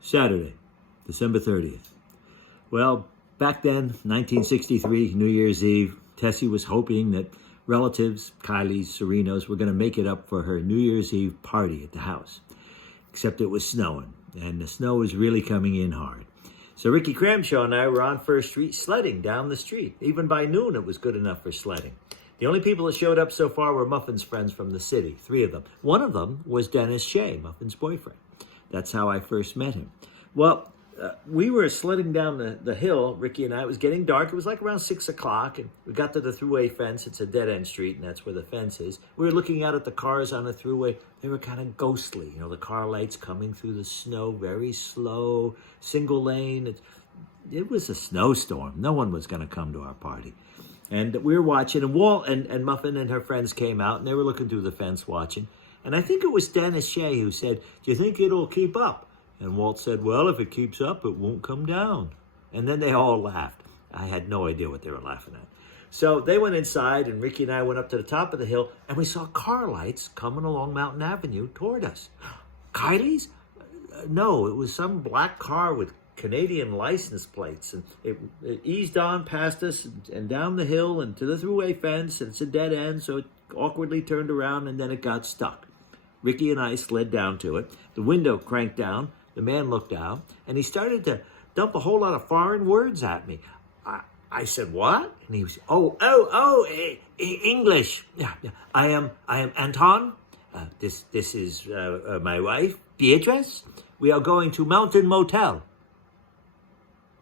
Saturday, December 30th. Well, back then, 1963, New Year's Eve, Tessie was hoping that relatives, Kylie's, Serena's, were going to make it up for her New Year's Eve party at the house. Except it was snowing, and the snow was really coming in hard. So Ricky Cramshaw and I were on First Street sledding down the street. Even by noon, it was good enough for sledding. The only people that showed up so far were Muffin's friends from the city, 3 of them. One of them was Dennis Shea, Muffin's boyfriend. That's how I first met him. Well, we were sledding down the hill, Ricky and I. It was getting dark. It was like around 6 o'clock, and we got to the thruway fence. It's a dead-end street, and that's where the fence is. We were looking out at the cars on the thruway. They were kind of ghostly. You know, the car lights coming through the snow, very slow, single lane. It was a snowstorm. No one was going to come to our party. And we were watching, and Walt and Muffin and her friends came out, and they were looking through the fence watching. And I think it was Dennis Shea who said, "Do you think it'll keep up?" And Walt said, "Well, if it keeps up, it won't come down." And then they all laughed. I had no idea what they were laughing at. So they went inside, and Ricky and I went up to the top of the hill, and we saw car lights coming along Mountain Avenue toward us. Kylie's? No, it was some black car with Canadian license plates, and it eased on past us and down the hill and to the thruway fence, and it's a dead end, so it awkwardly turned around, and then it got stuck. Ricky and I slid down to it. The window cranked down. The man looked out, and he started to dump a whole lot of foreign words at me. I said, "What?" And he was, English. Yeah. I am Anton. This is my wife, Beatrice. We are going to Mountain Motel.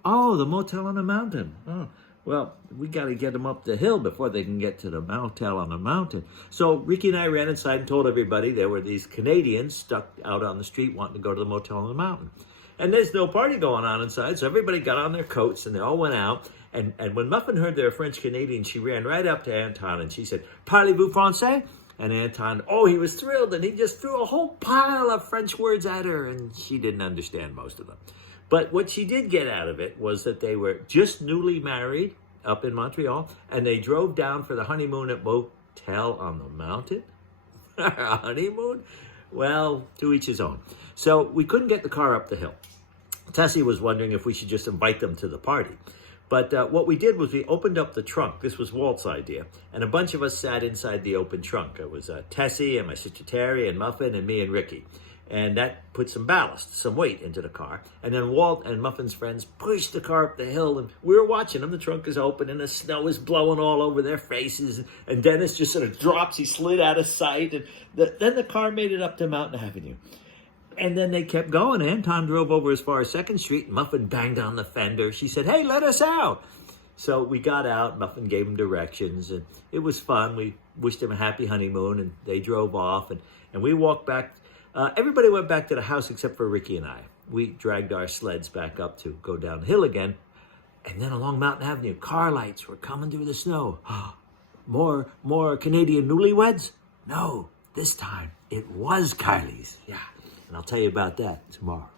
Oh, the motel on the mountain. Oh, well, we got to get them up the hill before they can get to the motel on the mountain. So Ricky and I ran inside and told everybody there were these Canadians stuck out on the street wanting to go to the motel on the mountain. And there's no party going on inside, so everybody got on their coats and they all went out. And when Muffin heard they were French Canadians, she ran right up to Anton and she said, "Parlez-vous français?" And Anton, he was thrilled, and he just threw a whole pile of French words at her, and she didn't understand most of them. But what she did get out of it was that they were just newly married up in Montreal, and they drove down for the honeymoon at Motel on the Mountain. A honeymoon? Well, to each his own. So we couldn't get the car up the hill. Tessie was wondering if we should just invite them to the party. But what we did was we opened up the trunk. This was Walt's idea. And a bunch of us sat inside the open trunk. It was Tessie and my sister Terry and Muffin and me and Ricky. And that put some ballast, some weight into the car. And then Walt and Muffin's friends pushed the car up the hill, and we were watching them. The trunk is open, and the snow is blowing all over their faces. And Dennis just sort of drops. He slid out of sight. And then the car made it up to Mountain Avenue. And then they kept going. Anton drove over as far as 2nd Street, and Muffin banged on the fender. She said, "Hey, let us out." So we got out. Muffin gave them directions, and it was fun. We wished them a happy honeymoon, and they drove off. And we walked back. Everybody went back to the house except for Ricky and I. We dragged our sleds back up to go down the hill again. And then along Mountain Avenue, car lights were coming through the snow. More Canadian Newlyweds? No, this time it was Kylie's. Yeah, and I'll tell you about that tomorrow.